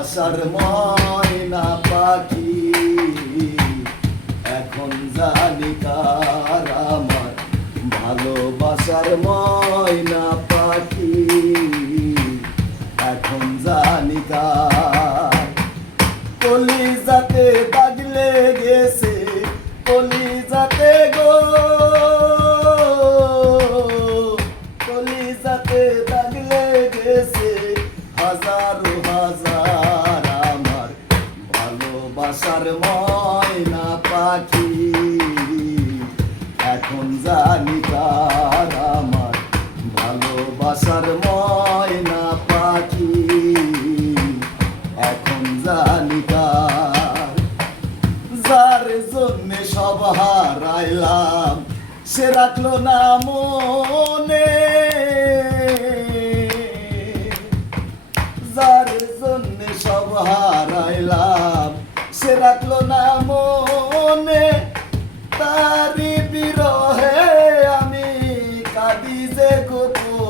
ভালোবাসার ময়না পাখি এখন জানি কার আমার ভালোবাসার ময়না পাখি এখন জানি কার কলিজাতে দাগ লেগেছে কলিজাতে গো কলিজাতে দাগ লেগেছে হাজারো হাজার আমার ভালোবাসার ময়না পাখি এখন জানি কার আমার ভালোবাসার ময়না পাখি এখন জানি কার যার জন্যে সব হারাইলাম সে রাখলো না মনে যার জন্যে সব হারাইলাম সে রাখলো না মনে তারি বিরহে আমি কাঁদি যে গোপনে